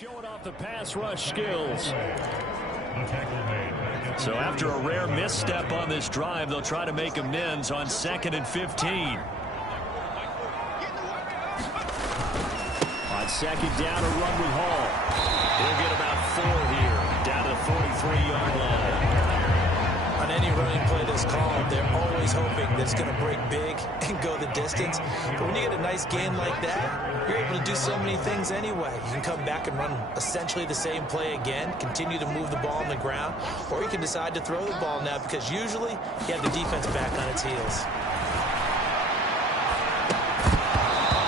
Showing off the pass rush skills. So after a rare misstep on this drive, they'll try to make amends on 2nd and 15. On 2nd down, a run with Hall. He'll get about 4 here, down to the 43-yard line. On any running play that's called, they're always hoping that it's going to break big and go the distance. But when you get a nice gain like that, you're able to do so many things anyway. You can come back and run essentially the same play again, continue to move the ball on the ground, or you can decide to throw the ball now because usually you have the defense back on its heels.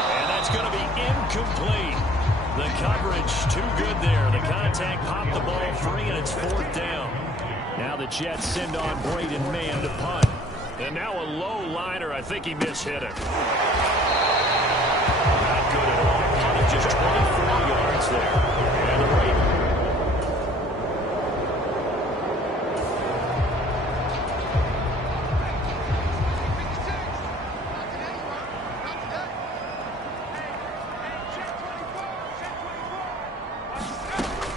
And that's going to be incomplete. The coverage too good there. The contact popped the ball free, and it's 4th down. Now the Jets send on Braden Mann to punt. And now a low liner. I think he mishit it. Not good at all. Punted just 24 yards there. And the Ravens.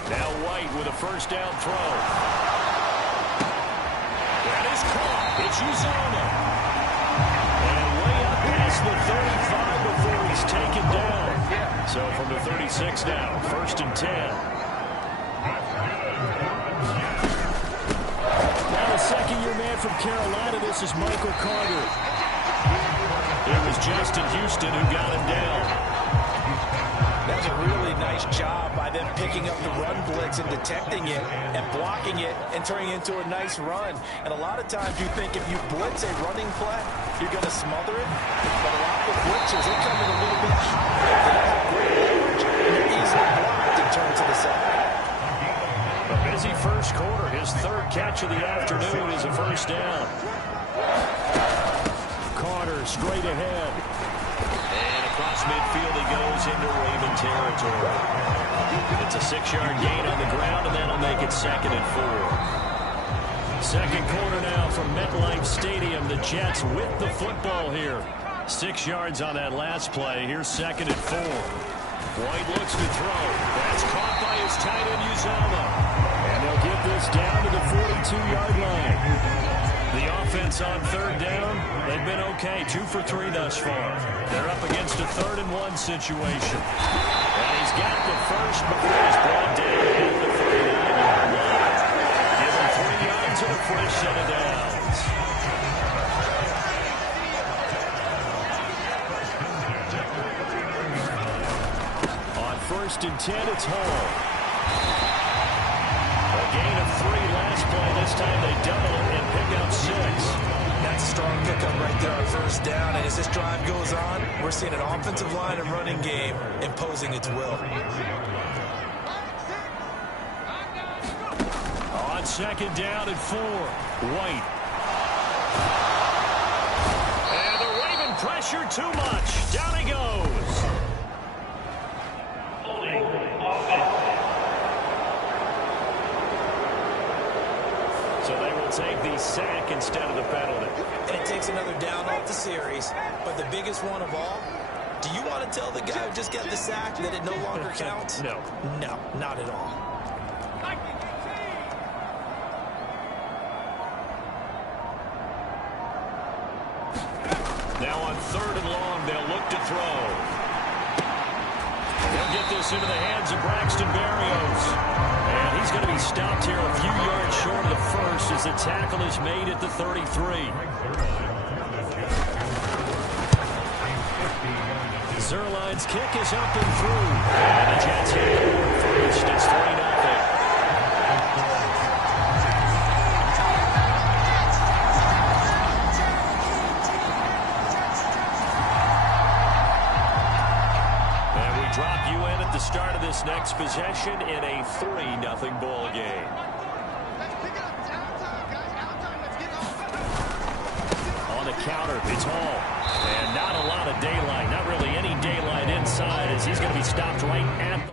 Now White with a first down throw. It's Uzoma. And way up past the 35 before he's taken down. So from the 36 now, 1st and 10. Now the second-year man from Carolina, this is Michael Carter. It was Justin Houston who got him down. That's a really nice job by them picking up the run blitz and detecting it and blocking it and turning it into a nice run. And a lot of times you think if you blitz a running play, you're going to smother it. But a lot of the blitzers, they come in a little bit high. They don't have great leverage, and they're easily blocked and turned to the side. A busy first quarter. His 3rd catch of the afternoon is a first down. Carter straight ahead. Across midfield he goes into Raven territory. It's a 6-yard gain on the ground, and that'll make it 2nd and 4. Second quarter now from MetLife Stadium. The Jets with the football here. 6 yards on that last play. Here's 2nd and 4. White looks to throw. That's caught by his tight end Uzoma. And they'll get this down to the 42-yard line. The offense on 3rd down, they've been okay. 2 for 3 thus far. They're up against a 3rd and 1 situation. And he's got the first before he's brought down at the 39-yard line. Give him 3 yards and a fresh set of downs. On 1st and 10, it's Hall. A gain of 3 last play. This time they double it and pick up 6. That's a strong pickup right there on 1st down. And as this drive goes on, we're seeing an offensive line and running game imposing its will. On 2nd down and 4, White. And the Raven pressure too much. Down he goes. So they will take the sack instead of the penalty. And it takes another down off the series. But the biggest one of all, do you want to tell the guy who just got the sack that it no longer counts? No. No, not at all. Now on 3rd and long, they'll look to throw. They'll get this into the hands of Braxton Berrios. And he's going to be stopped here a few yards short of the first as the tackle is made at the 33. Zerline's kick is up and through. And the Jets hit the board first. It's 3-0. Drop you in at the start of this next possession in a 3-0 ball game. On the counter, it's Hall. And not a lot of daylight, not really any daylight inside as he's going to be stopped right at the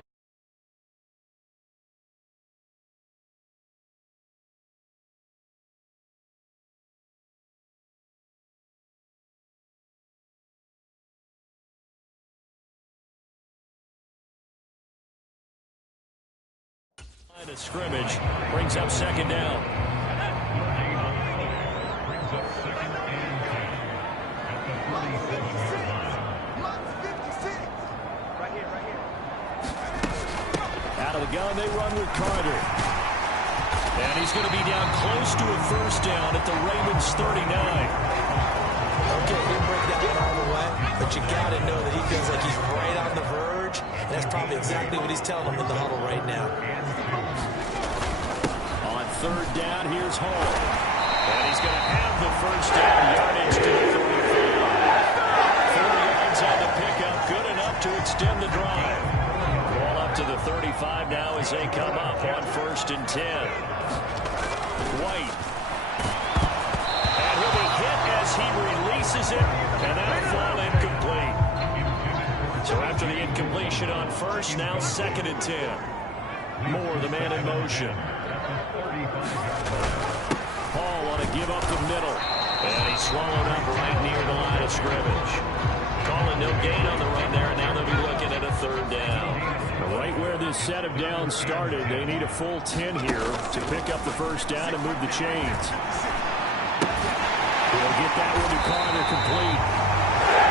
line of scrimmage brings up second down. Out of the gun, they run with Carter. And he's going to be down close to a first down at the Ravens 39. Okay, he didn't break that one all the way, but you got to know that he feels like he's right on the verge, and that's probably exactly what he's telling them in the huddle right now. On third down, here's Hall. And he's going to have the first down, yardage to the 35. 4 yards on the pickup, good enough to extend the drive. Ball up to the 35 now as they come up on 1st and 10. White. And he'll be hit as he releases it, and that'll fall incomplete. So after the incompletion on first, now 2nd and 10. Moore, the man in motion. Hall want to give up the middle. And he's swallowed up right near the line of scrimmage. Calling no gain on the run there, and now they'll be looking at a 3rd down. Right where this set of downs started, they need a full 10 here to pick up the first down and move the chains. He'll get that one to Carter complete.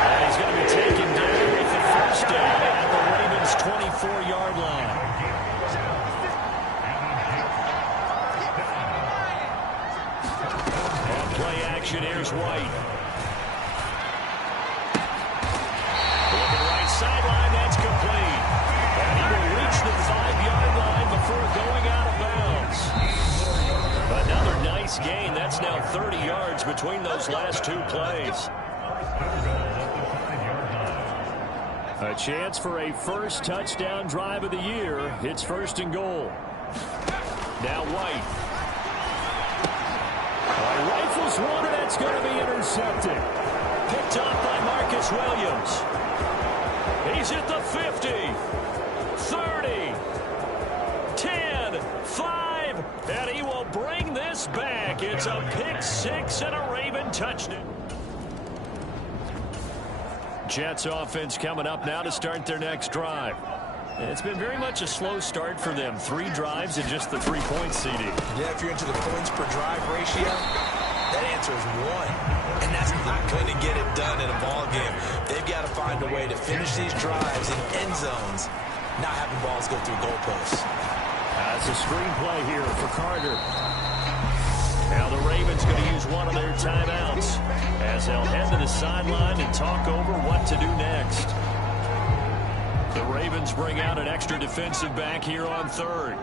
And he's going to be taken down with the first down at the Ravens' 24-yard line. On play action, here's White. Looking right sideline, that's complete. And he will reach the 5-yard line before going out of bounds. Another nice gain. That's now 30 yards between those last 2 plays. A chance for a first touchdown drive of the year. It's 1st and goal. Now White. Rifles one, and that's going to be intercepted. Picked off by Marcus Williams. He's at the 50, 30, 10, 5, and he will bring this back. It's a pick 6 and a Raven touchdown. Jets offense coming up now to start their next drive. It's been very much a slow start for them. 3 drives and just the 3 points, CD. Yeah, if you're into the points per drive ratio, that answer is 1. And that's not going to get it done in a ball game. They've got to find a way to finish these drives in end zones, not having balls go through goalposts. That's a screenplay here for Carter. Now the Ravens going to use one of their timeouts as they'll head to the sideline and talk over what to do next. The Ravens bring out an extra defensive back here on 3rd.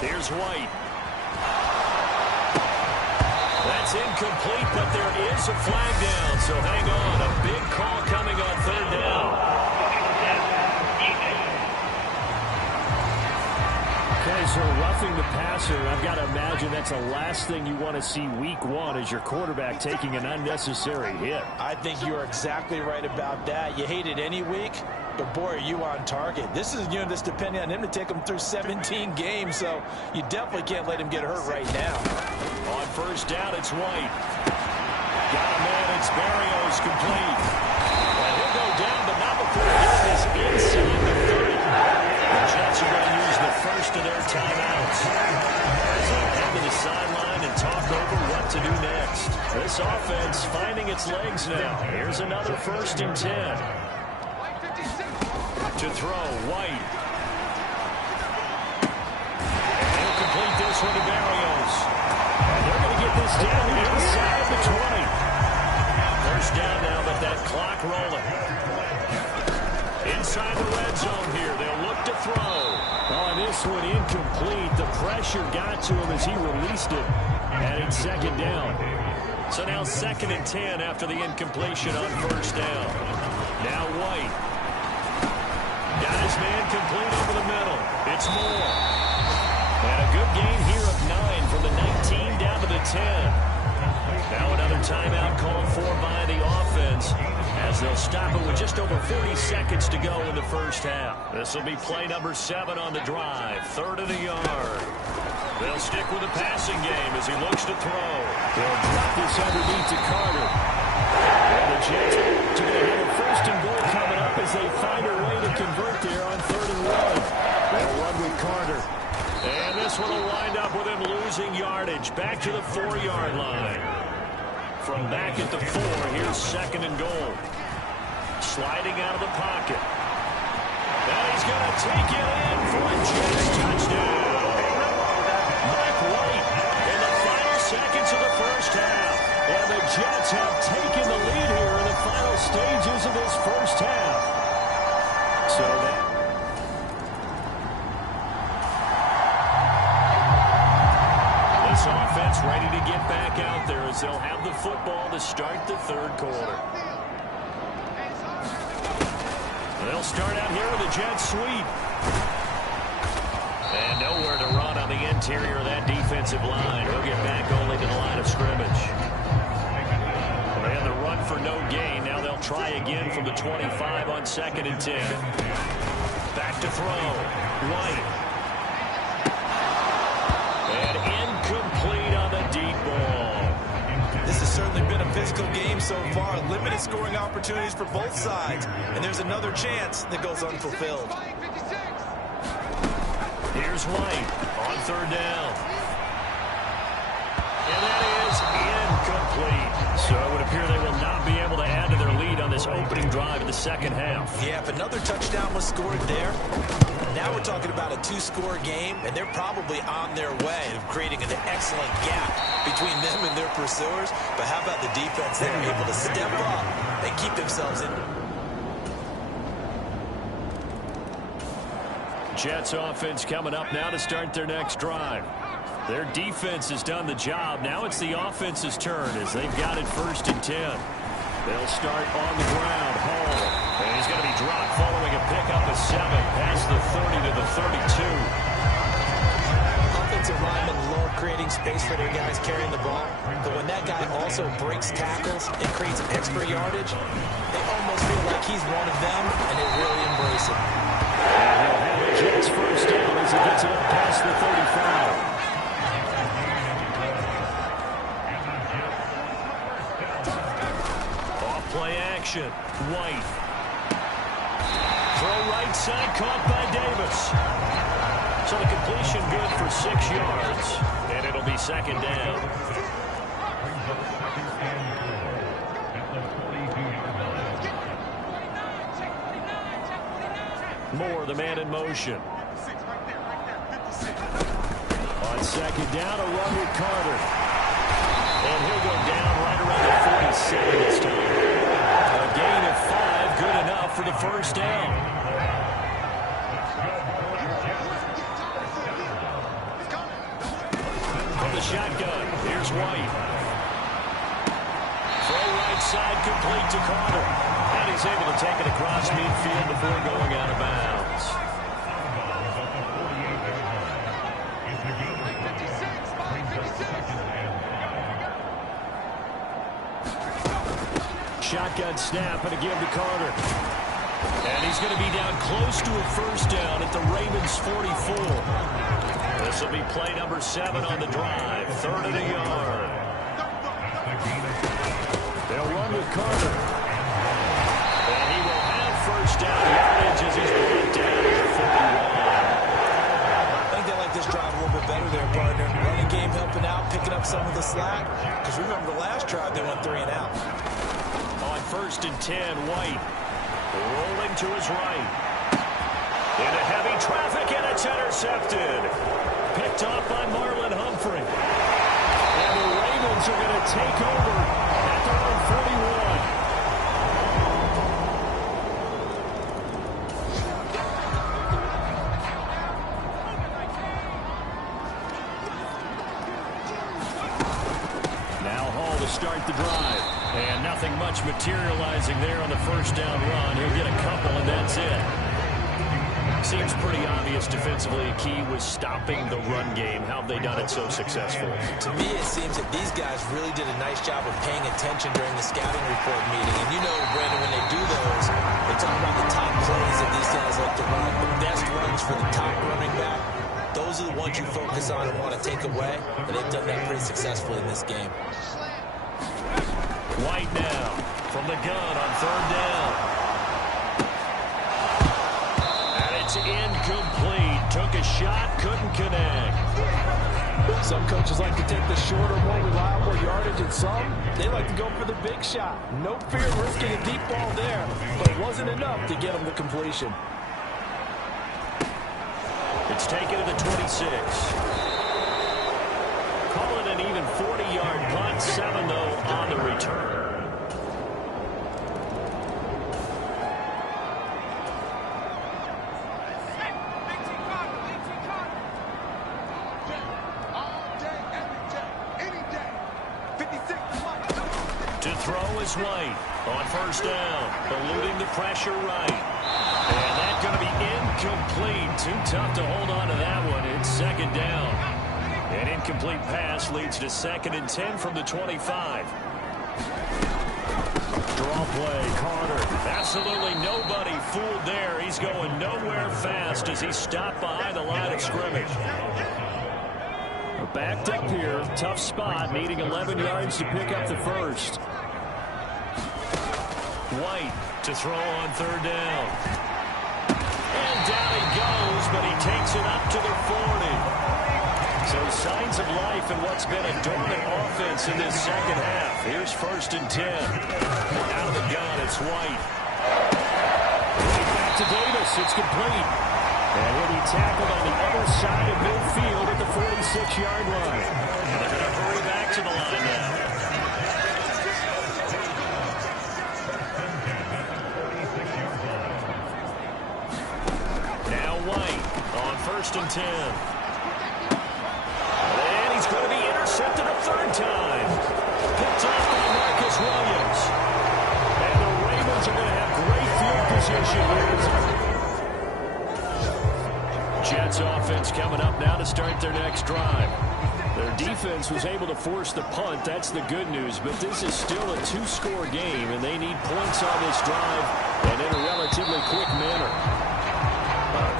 Here's White. That's incomplete, but there is a flag down, so hang on. A big call coming on 3rd down. Okay, so roughing the passer, I've got to imagine that's the last thing you want to see week 1 as your quarterback taking an unnecessary hit. I think you're exactly right about that. You hate it any week, but boy, are you on target. This is a unit that's depending on him to take him through 17 games, so you definitely can't let him get hurt right now. On 1st down, it's White. Got a man, it's Barrios complete. And he'll go down, but not before getting this inside the 30. The Jets are going to use the first of their timeouts as they head to the sideline and talk over what to do next. This offense finding its legs now. Here's another 1st and 10. To throw, White. And he'll complete this one to Barrios. And they're going to get this down inside the 20. First down now, but that clock rolling. Inside the red zone here. They'll look to throw. Oh, and this one incomplete. The pressure got to him as he released it. And it's 2nd down. So now 2nd and 10 after the incompletion on 1st down. Now White. Got his man complete over the middle. It's Moore. And a good gain here of 9 from the 19 down to the 10. Now another timeout called for by the offense as they'll stop it with just over 40 seconds to go in the first half. This will be play number 7 on the drive. 3rd and a yard. They'll stick with the passing game as he looks to throw. They'll drop this underneath to Carter. And the Jets are going to have a first and goal coming up as they find a way to convert there on 3rd and 1. They'll run with Carter. And this one will wind up with him losing yardage. Back to the 4-yard line. From back at the 4, here's 2nd and goal. Sliding out of the pocket. And he's going to take it in for a Jets touchdown. Mike White in the final seconds of the first half. And the Jets have taken the lead here in the final stages of this first half. So that... This offense ready to get back out there as they'll have the football to start the 3rd quarter. They'll start out here with a jet sweep. And nowhere to run on the interior of that defensive line. He'll get back only to the line of scrimmage. They had the run for no gain. Now they'll try again from the 25 on 2nd and 10. Back to throw. White. And incomplete on the deep ball. This has certainly been a physical game so far. Limited scoring opportunities for both sides. And there's another chance that goes unfulfilled. Here's White on 3rd down. And that is incomplete. So it would appear they will not be able to add to their lead on this opening drive of the 2nd half. Yeah, if another touchdown was scored there, now we're talking about a 2-score game, and they're probably on their way of creating an excellent gap between them and their pursuers. But how about the defense? They're able to step up and keep themselves in. Jets offense coming up now to start their next drive. Their defense has done the job. Now it's the offense's turn as they've got it 1st and 10. They'll start on the ground. Hall. And he's going to be dropped following a pickup of 7 past the 30 to the 32. Offensive linemen love creating space for their guys carrying the ball. But when that guy also breaks tackles and creates extra yardage, they almost feel like he's one of them, and they really embrace it. And he'll have the Jets first down as he gets it up past the 35. Play action. White. Throw right side caught by Davis. So the completion good for 6 yards. And it'll be 2nd down. Moore, the man in motion. On 2nd down, a run with Carter. And he'll go down right around the 47 this time. A gain of 5, good enough for the first down. From the shotgun, here's White. Throw right side complete to Carter. And he's able to take it across midfield before going out of bounds. Shotgun snap and a give to Carter. And he's going to be down close to a first down at the Ravens 44. This will be play number 7 on the drive. 3rd and a yard. They'll run with Carter. And he will have first down yardage as he's brought down at the 41. I think they like this drive a little bit better there, partner. Running game helping out, picking up some of the slack. Because remember the last drive, they went 3 and out. On 1st and 10, White rolling to his right. Into heavy traffic, and it's intercepted. Picked off by Marlon Humphrey. And the Ravens are going to take over at their own 41. Start the drive. And nothing much materializing there on the first down run. He'll get a couple, and that's it. Seems pretty obvious defensively. A key was stopping the run game. How have they done it so successfully? To me, it seems that these guys really did a nice job of paying attention during the scouting report meeting. And you know, Brandon, when they do those, they talk about the top plays that these guys like to run. The best runs for the top running back. Those are the ones you focus on and want to take away. And they've done that pretty successfully in this game. White now from the gun on third down. And it's incomplete. Took a shot, couldn't connect. Some coaches like to take the shorter, more reliable yardage, and some, they like to go for the big shot. No fear of risking a deep ball there, but it wasn't enough to get them the completion. It's taken to the 26. Call it an even 40-yard punt. 7, though, on the return. To throw is White on first down, eluding the pressure right. And that's going to be incomplete. Too tough to hold on to that one. It's second down. An incomplete pass leads to 2nd and 10 from the 25. Draw play, Carter. Absolutely nobody fooled there. He's going nowhere fast as he stopped behind the line of scrimmage. Backed up here. Tough spot, needing 11 yards to pick up the first. White to throw on third down. And down he goes, but he takes it up to the 40. So signs of life in what's been a dormant offense in this second half. Here's 1st and 10. Out of the gun, it's White. Right back to Davis. It's complete. And he'll be tackled on the other side of midfield at the 46-yard line. And they're going to hurry back to the line now. Now White on 1st and 10. And he's going to be intercepted a 3rd time. Picked off by Marcus Williams. And the Ravens are going to have great field position here. Jets offense coming up now to start their next drive. Their defense was able to force the punt. That's the good news. But this is still a 2-score game, and they need points on this drive and in a relatively quick manner.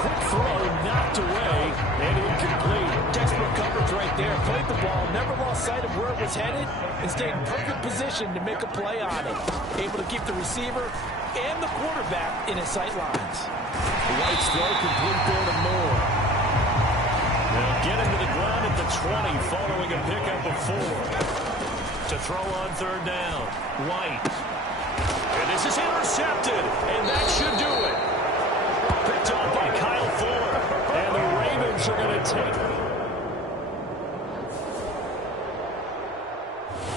Quick throw, knocked away, and incomplete. Desperate coverage right there. Played the ball, never lost sight of where it was headed, and stayed in perfect position to make a play on it. Able to keep the receiver and the quarterback in his sight lines. White's throw complete there to Moore. They'll get him to the ground at the 20 following a pickup of 4. To throw on third down, White. And this is intercepted, and that should do it. Picked off by Kyle Fuller. And the Ravens are going to take it.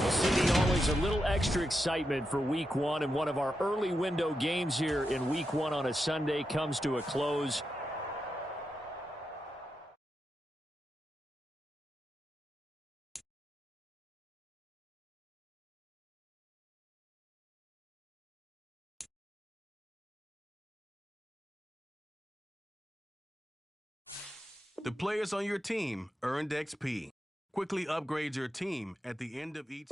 Well, CD, always a little extra excitement for Week 1, and one of our early window games here in Week 1 on a Sunday comes to a close. The players on your team earned XP. Quickly upgrade your team at the end of each.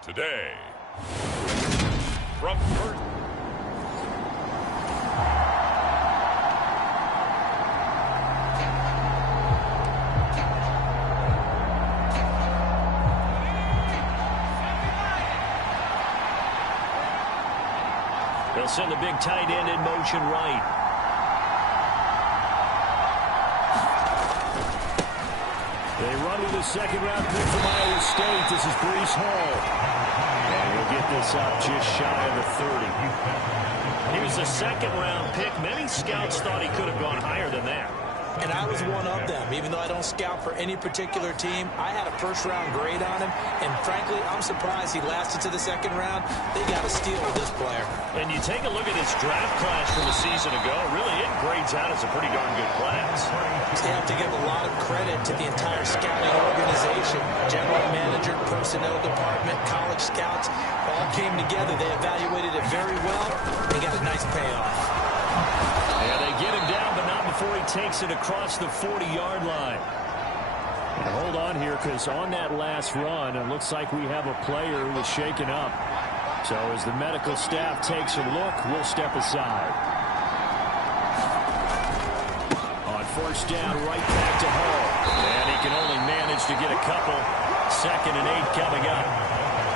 Today, from first. They'll send the big tight end in motion right. They run with a second-round pick from Iowa State. This is Breece Hall. And we'll get this up just shy of the 30. He was a second-round pick. Many scouts thought he could have gone higher than that. And I was one of them. Even though I don't scout for any particular team, I had a first-round grade on him. And frankly, I'm surprised he lasted to the second round. They got a steal with this player. And you take a look at his draft class from a season ago, really it grades out as a pretty darn good class. They have to give a lot of credit to the entire scouting organization. General manager, personnel department, college scouts, all came together. They evaluated it very well. They got a nice payoff. Yeah, they get him down, but not before he takes it across the 40-yard line. And hold on here, because on that last run, it looks like we have a player who was shaken up. So as the medical staff takes a look, we'll step aside. On first down, right back to Hall. And he can only manage to get a couple. 2nd and 8 coming up.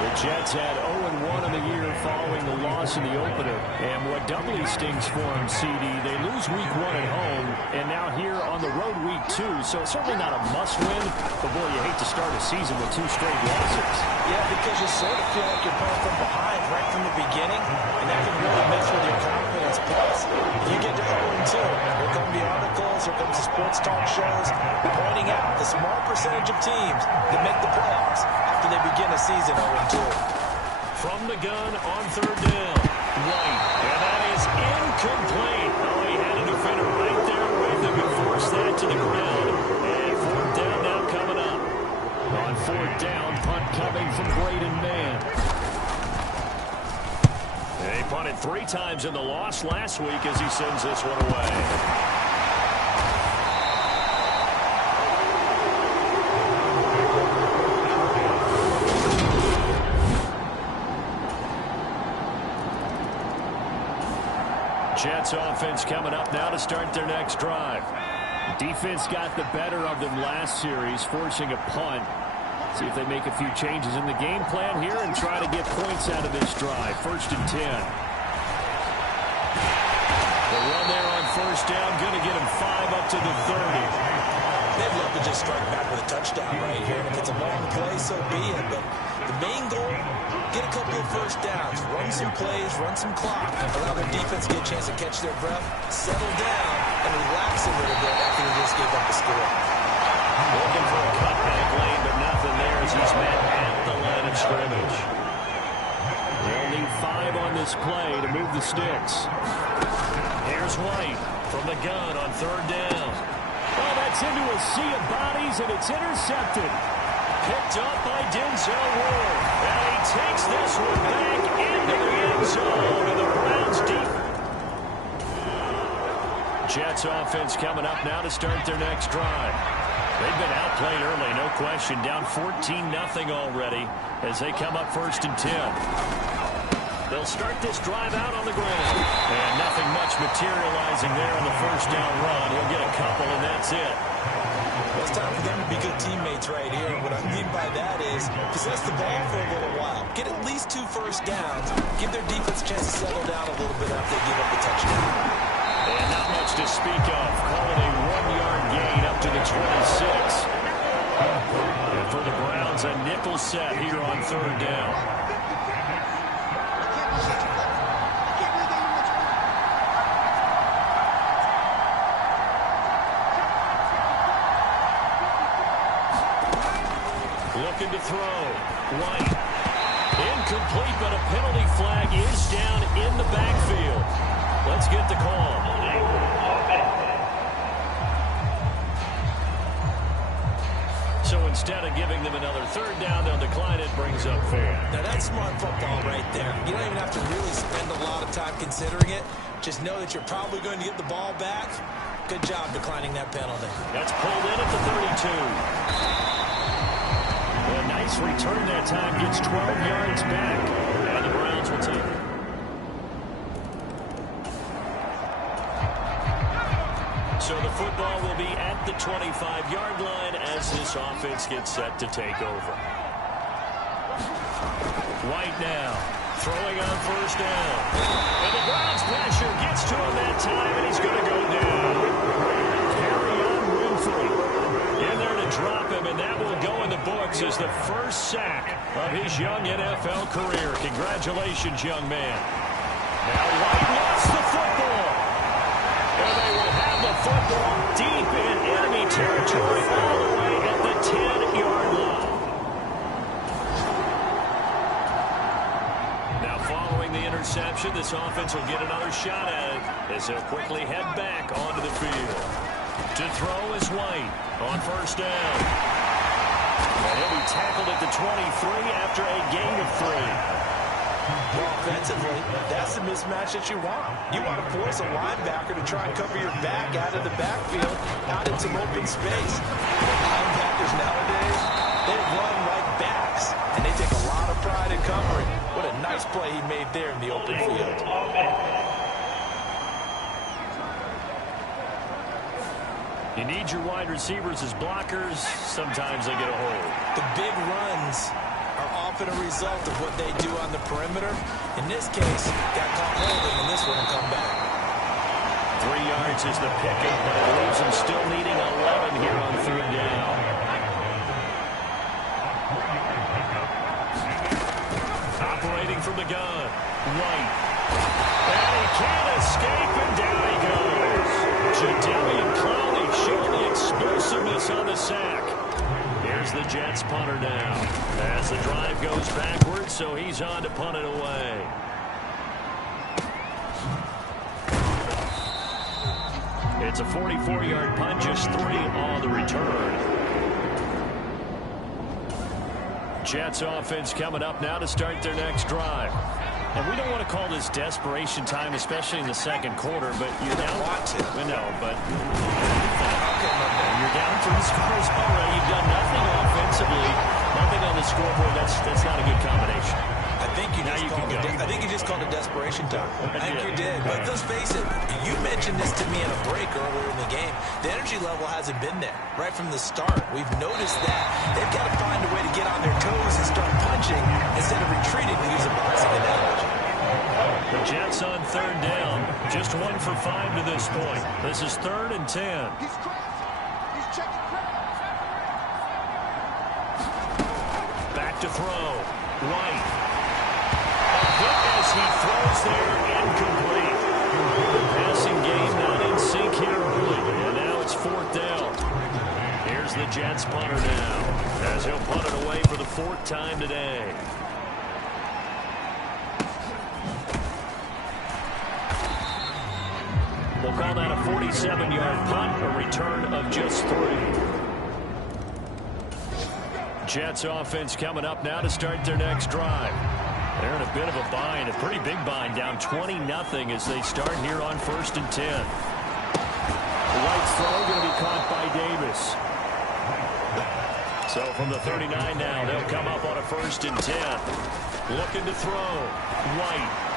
The Jets had 0-1 in the year following the loss in the opener. And what doubly stings for them, CD, they lose week 1 at home, and now here on the road week 2. So it's certainly not a must-win, but boy, you hate to start a season with 2 straight losses. Yeah, because you sort of feel like you're playing from behind right from the beginning, and that can really mess with your confidence. Plus, if you get to 0-2, here come the articles, here comes the sports talk shows pointing out the small percentage of teams that make the playoffs after they begin a season 0-2. From the gun on 3rd down. White. And that is incomplete. Oh, he had a defender right there with him and forced that to the ground. And 4th down now coming up. On 4th down, punt coming from Braden Mann. They punted 3 times in the loss last week as he sends this one away. Jets offense coming up now to start their next drive. Defense got the better of them last series, forcing a punt. See if they make a few changes in the game plan here and try to get points out of this drive. 1st and 10. The run there on 1st down, going to get him 5 up to the 30. They'd love to just strike back with a touchdown right here. And if it's a long play, so be it. But the main goal, get a couple of 1st downs, run some plays, run some clock, allow their defense to get a chance to catch their breath, settle down, and relax a little bit after they just gave up the score. Looking for a cutback lane, but nothing there as he's met at the line of scrimmage. They'll need 5 on this play to move the sticks. Here's White from the gun on 3rd down. Oh, that's into a sea of bodies, and it's intercepted. Picked up by Denzel Ward. And he takes this one back into the end zone. And the Browns deep. Jets offense coming up now to start their next drive. They've been outplayed early, no question. Down 14-0 already as they come up 1st and 10. They'll start this drive out on the ground. And nothing much materializing there on the 1st down run. He'll get a couple, and that's it. Well, it's time for them to be good teammates right here. What I mean by that is possess the ball for a little while. Get at least 2 1st downs. Give their defense a chance to settle down a little bit after they give up the touchdown. And not much to speak of. Call it a 1-yard gain up to the 26. And for the Browns, a nickel set here on 3rd down. Looking to throw. White. Incomplete, but a penalty flag is down in the backfield. Let's get the call. So instead of giving them another 3rd down, they'll decline it. Brings up 4th. Now that's smart football right there. You don't even have to really spend a lot of time considering it. Just know that you're probably going to get the ball back. Good job declining that penalty. That's pulled in at the 32. A nice return that time. Gets 12 yards back. And the Browns will take it. So the football will be at the 25-yard line as this offense gets set to take over. White now, throwing on first down. And the Browns pressure gets to him that time, and he's going to go down. Carry on Winfrey. In there to drop him, and that will go in the books as the first sack of his young NFL career. Congratulations, young man. Now White lost the football. And they will have the football deep in enemy territory all the way at the 10-yard line. Now following the interception, this offense will get another shot at it as they'll quickly head back onto the field. To throw is White on first down. And he'll be tackled at the 23 after a gain of 3. Offensively, that's the mismatch that you want. You want to force a linebacker to try and cover your back out of the backfield, out in some open space. Linebackers nowadays, they run like backs, and they take a lot of pride in covering. What a nice play he made there in the open field. You need your wide receivers as blockers. Sometimes they get a hold. The big runs are often a result of what they do on the perimeter. In this case, got caught holding, and this one will come back. 3 yards is the pickup, but it leaves him still needing 11 here on third down. Operating from the gun, White. And he can't escape, and down he goes. Jadeveon Clowney showing the explosiveness on the sack. Here's the Jets punter now. As the drive goes backwards, so he's on to punt it away. It's a 44-yard punt, just 3 on the return. Jets offense coming up now to start their next drive. And we don't want to call this desperation time, especially in the second quarter, but you're down. No, but you're down 3 scores already. You've done nothing offensively, nothing on the scoreboard. That's not a good combination. I think you just called it desperation time. I think you did. But let's face it, you mentioned this to me in a break earlier in the game. The energy level hasn't been there right from the start. We've noticed that. They've got to find a way to get on their toes and start punching instead of retreating, to use a boxing analogy. The Jets on third down. Just 1 for 5 to this point. This is 3rd and 10. Back to throw. White. As he throws there, incomplete. The passing game not in sync here early. And now it's 4th down. Here's the Jets punter now, as he'll punt it away for the 4th time today. We'll call that a 47-yard punt, a return of just 3. Jets offense coming up now to start their next drive. They're in a bit of a bind, a pretty big bind, down 20-0 as they start here on 1st and 10. White's throw going to be caught by Davis. So from the 39 now, they'll come up on a 1st and 10. Looking to throw. White.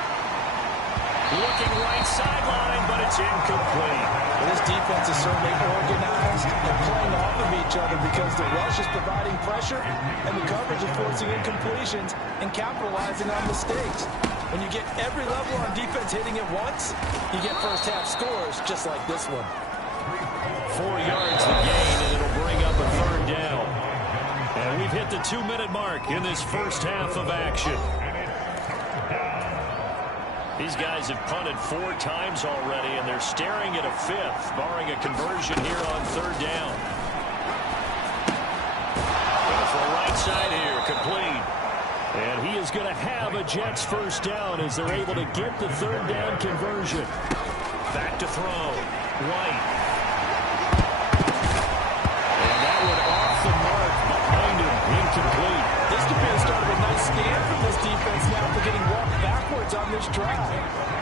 Looking right sideline, but it's incomplete. Well, this defense is certainly organized and playing off of each other because the rush is providing pressure and the coverage is forcing incompletions and capitalizing on mistakes. When you get every level on defense hitting at once, you get first half scores just like this one. 4 yards the gain, and it'll bring up a 3rd down. And we've hit the 2-minute mark in this first half of action. These guys have punted 4 times already, and they're staring at a 5th, barring a conversion here on 3rd down. Going for a right side here, complete. And he is going to have a Jets first down as they're able to get the 3rd down conversion. Back to throw. White. And that one off the mark behind him, incomplete. This could be the start of a nice scan from this defense now for getting walked backwards on this drive.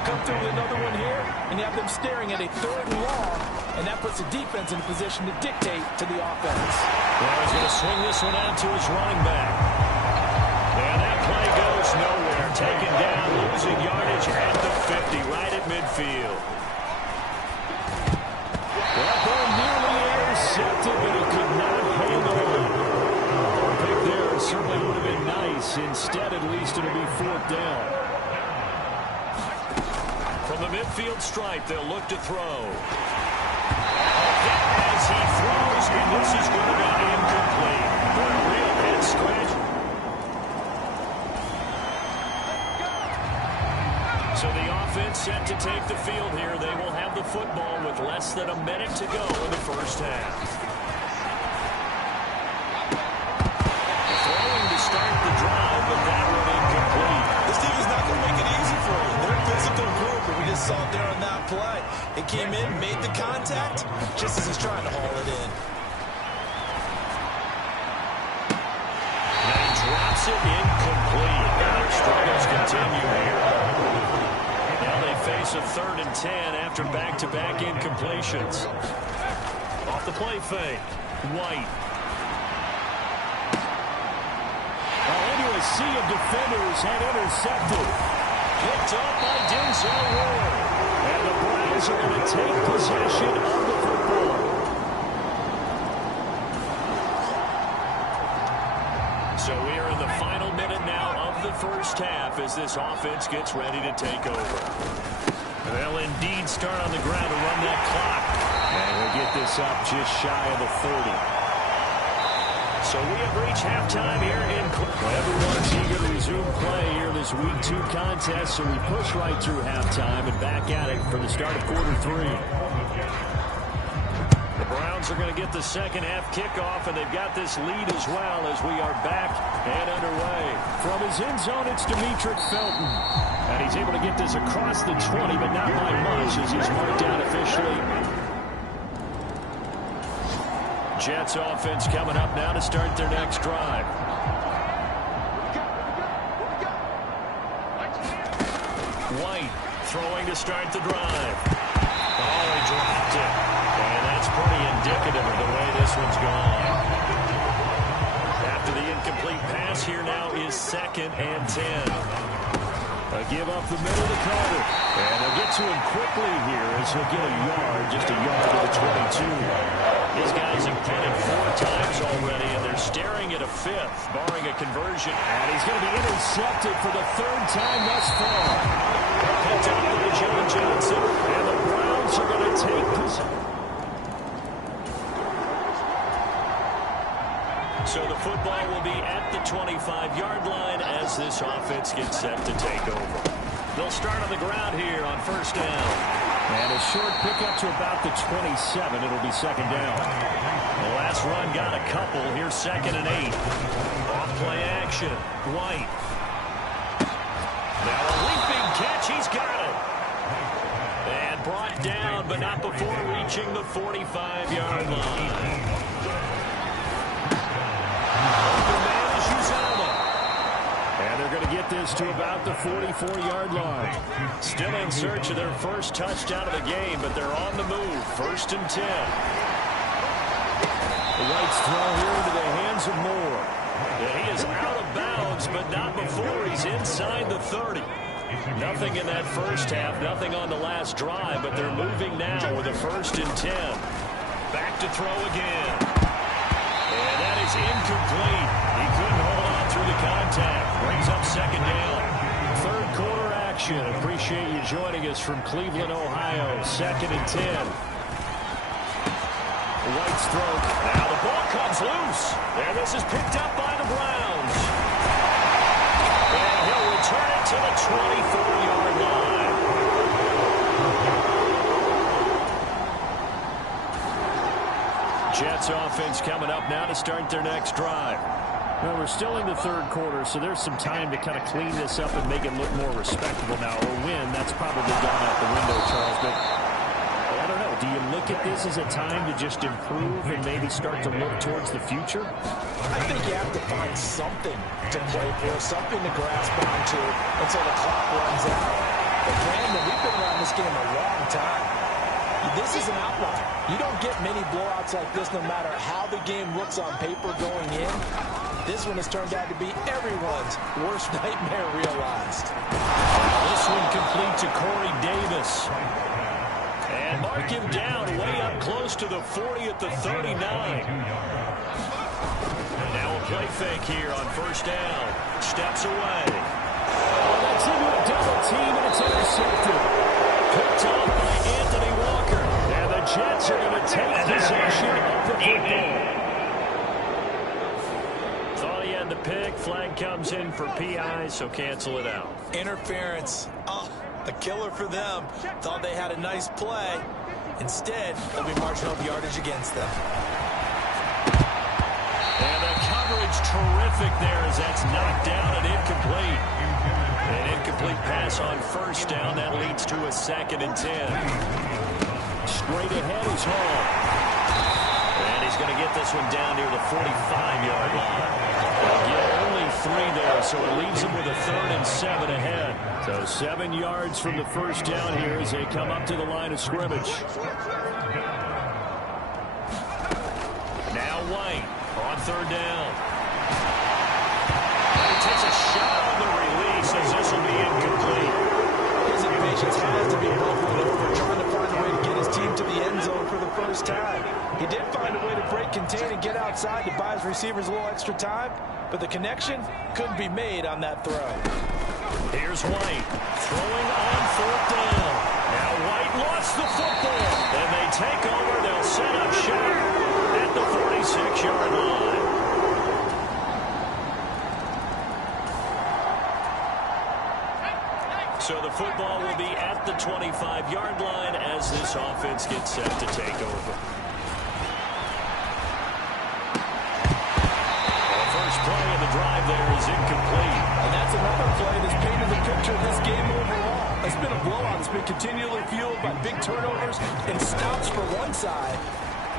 Come through with another one here, and you have them staring at a 3rd and long, and that puts the defense in a position to dictate to the offense. Well, he's going to swing this one out to his running back. And that play goes nowhere. Taken down, losing yardage at the 50, right at midfield. That ball nearly intercepted, but he could not hang on. A pick there certainly would have been nice. Instead, at least, it'll be 4th down. From the midfield stripe, they'll look to throw. As he throws, and this is going to be incomplete. For a real head scratch. So the offense set to take the field here. They will have the football with less than a minute to go in the first half. Throwing to start the drive, but that one incomplete. This team is not going to make it easy for you. They're a physical group, and we just saw it there on that play. It came in, made the contact, just as he's trying to haul it in. And he drops it incomplete. And their struggles continue here. Now they face a 3rd and 10 after back-to-back incompletions. Off the play fake. White. Into a sea of defenders and intercepted. Picked up by Denzel Ward. And the Browns are going to take possession of the football. So we are in the final minute now of the first half as this offense gets ready to take over. They'll indeed start on the ground to run that clock. And we'll get this up just shy of the 30. So we have reached halftime here in Cleveland. Everyone's eager to resume play here in this Week 2 contest, so we push right through halftime and back at it for the start of quarter 3. The Browns are going to get the second half kickoff, and they've got this lead as well as we are back and underway. From his end zone, it's Demetric Felton. And he's able to get this across the 20, but not by much as he's marked down officially. Jets offense coming up now to start their next drive. White throwing to start the drive. Oh, he dropped it. And that's pretty indicative of the way this one's gone. After the incomplete pass, here now is 2nd and 10. A give up the middle to Carter. And they'll get to him quickly here as he'll get a yard, just a yard to the 22. These guys have punted 4 times already, and they're staring at a 5th, barring a conversion. And he's going to be intercepted for the 3rd time thus far. Picked up by John Johnson, and the Browns are going to take possession. So the football will be at the 25-yard line as this offense gets set to take over. They'll start on the ground here on 1st down. And a short pickup to about the 27. It'll be 2nd down. The last run got a couple. Here's 2nd and 8. Off play action. White. Now a leaping catch. He's got it. And brought down, but not before reaching the 45-yard line. And they're going to get this to about the 44-yard line. Still in search of their first touchdown of the game, but they're on the move. 1st and 10. The White's throw here into the hands of Moore. And he is out of bounds, but not before he's inside the 30. Nothing in that first half, nothing on the last drive, but they're moving now with a 1st and 10. Back to throw again. And that is incomplete. He couldn't hold on through the contact. Brings up 2nd down. 3rd quarter action. Appreciate you joining us from Cleveland, Ohio. 2nd and 10. White's throw. Now the ball comes loose. And this is picked up by the Browns. And he'll return it to the 24-yard line. Jets offense coming up now to start their next drive. Well, we're still in the 3rd quarter, so there's some time to kind of clean this up and make it look more respectable now. Or win, that's probably gone out the window, Charles. But I don't know. Do you look at this as a time to just improve and maybe start to look towards the future? I think you have to find something to play for, something to grasp onto until the clock runs out. But Brandon, we've been around this game a long time. This is an outlier. You don't get many blowouts like this no matter how the game looks on paper going in. This one has turned out to be everyone's worst nightmare realized. This one complete to Corey Davis. And mark him down way up close to the 40 at the 39. Now a play fake here on first down. Steps away. That's into a double team, and it's intercepted. Picked off by Anthony Walker. And the Jets are going to take possession of the football. Thought he had the pick. Flag comes in for PI, so cancel it out. Interference. Oh, a killer for them. Thought they had a nice play. Instead, they'll be marginal yardage against them. And the coverage terrific there as that's knocked down and incomplete. An incomplete pass on first down. That leads to a 2nd and 10. Straight ahead is Hall. And he's going to get this one down near the 45-yard line. They'll get only 3 there, so it leaves them with a 3rd and 7 ahead. So 7 yards from the first down here as they come up to the line of scrimmage. Now White on 3rd down. And he takes a shot on the release as this will be incomplete. His impatience has to be ruffled over trying to find a way to get his team to the end zone for the first time. He did find a way to break contain and get outside to buy his receivers a little extra time, but the connection couldn't be made on that throw. Here's White throwing on 4th down. Now White lost the football. And they take over. They'll set up shop at the 46-yard line. So the football will be at the 25-yard line as this offense gets set to take over. The first play of the drive there is incomplete. And that's another play that's painted the picture of this game overall. It's been a blowout that's been continually fueled by big turnovers and stops for one side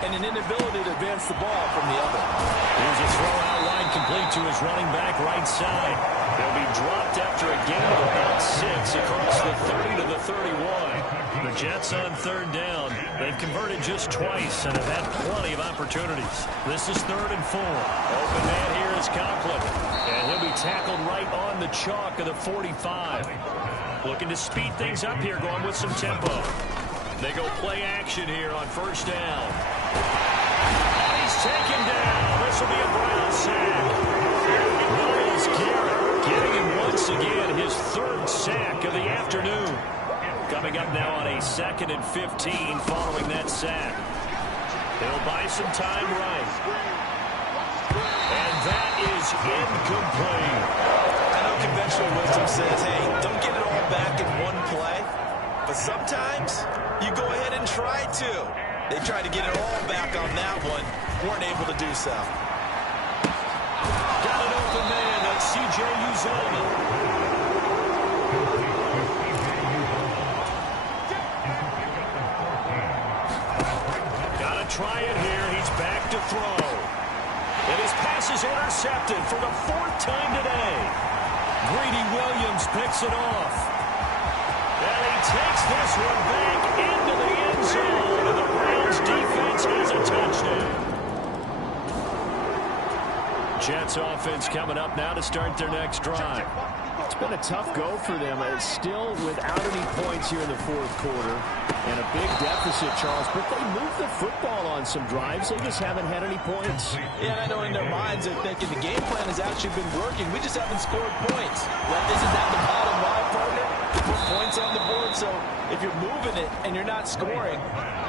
and an inability to advance the ball from the other. Here's a throw out wide complete to his running back right side. They'll be dropped after a gain of about 6 across the 30 to the 31. The Jets on 3rd down. They've converted just twice and have had plenty of opportunities. This is 3rd and 4. Open man here is Conklin. And he'll be tackled right on the chalk of the 45. Looking to speed things up here, going with some tempo. They go play action here on first down. And he's taken down. This will be a Brown sack. Miles Garrett getting him once again his 3rd sack of the afternoon. Coming up now on a 2nd and 15 following that sack. They'll buy some time right. And that is incomplete. I know conventional wisdom says, hey, don't get it all back in one play. But sometimes you go ahead and try to. They tried to get it all back on that one. Weren't able to do so. Got an open man. That's C.J. Uzomah. Got to try it here. He's back to throw. And his pass is intercepted for the 4th time today. Greedy Williams picks it off. And he takes this one back into the end zone. And the Browns defense has a touchdown. Jets offense coming up now to start their next drive. It's been a tough go for them. It's still without any points here in the 4th quarter. And a big deficit, Charles. But they move the football on some drives. They just haven't had any points. Yeah, I know in their minds they're thinking the game plan has actually been working. We just haven't scored points. Well, isn't that the bottom line, partner? To put points on the board. So if you're moving it and you're not scoring,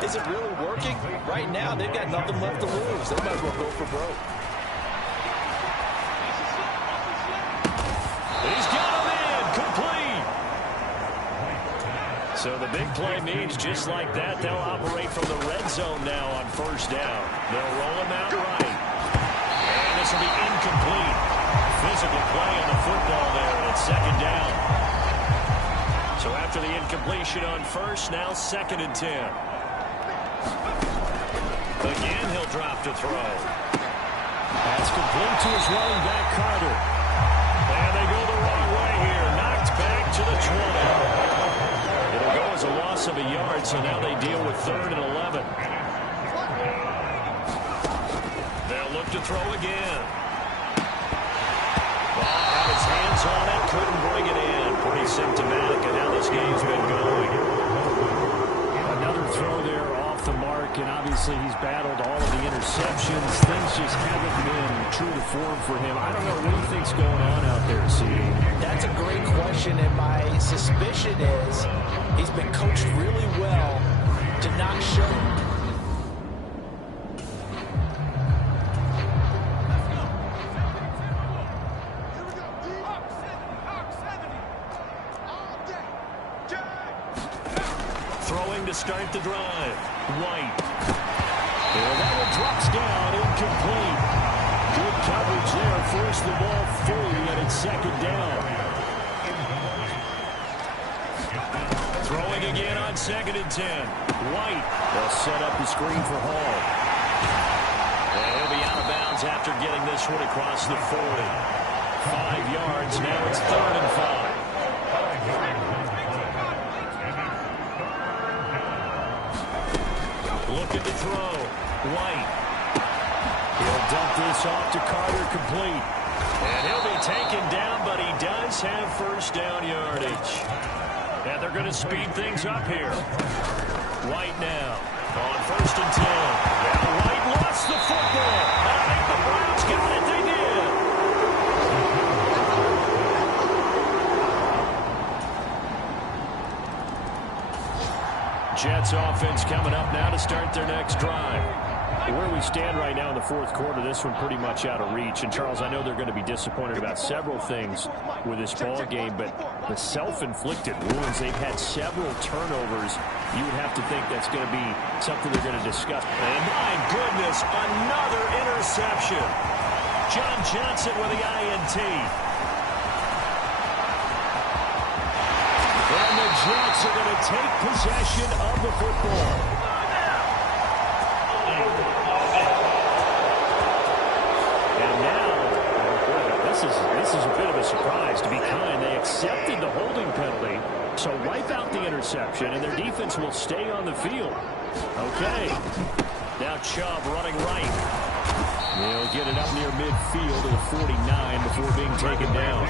is it really working? Right now, they've got nothing left to lose. They might as well go for broke. He's got him in. Complete. So the big play means just like that, they'll operate from the red zone now on first down. They'll roll him out right. And this will be incomplete. Physical play on the football there at 2nd down. So after the incompletion on first, now 2nd and 10. Again, he'll drop to throw. That's complete to his running back, Carter. And they go the wrong way here. Knocked back to the 20. It'll go as a loss loss of a yard, so now they deal with 3rd and 11. They'll look to throw again. Had his hands on it, couldn't bring it in. Pretty symptomatic of how this game's been going. Another throw there off the mark, and obviously he's battled all of the interceptions. Things just haven't been true to form for him. I don't know what he thinks going on out there, CD. That's a great question, and my suspicion is he's been coached really well to not show. Throwing to start the drive. White. And that one drops down, incomplete. Good coverage there. Forced the ball free, and it's 2nd down. Throwing again on 2nd and 10. White. They'll set up the screen for Hall. And he'll be out of bounds after getting this one across the 40. 5 yards. Now it's 3rd and 5. Looking to throw. White. He'll dump this off to Carter, complete. And he'll be taken down, but he does have 1st down yardage. And they're going to speed things up here. White now on 1st and 10. Now White lost the football. And I think the Browns got it. They did. Jets offense coming up now to start their next drive. Where we stand right now in the 4th quarter, this one pretty much out of reach. And, Charles, I know they're going to be disappointed about several things with this ball game, but the self-inflicted wounds, they've had several turnovers. You would have to think that's going to be something they're going to discuss. And, my goodness, another interception. John Johnson with the INT. And the Jets are going to take possession of the football. And now, this is a bit of a surprise. To be kind, they accepted the holding penalty, so wipe out the interception, and their defense will stay on the field. Okay. Now Chubb running right. He'll get it up near midfield to the 49 before being taken down.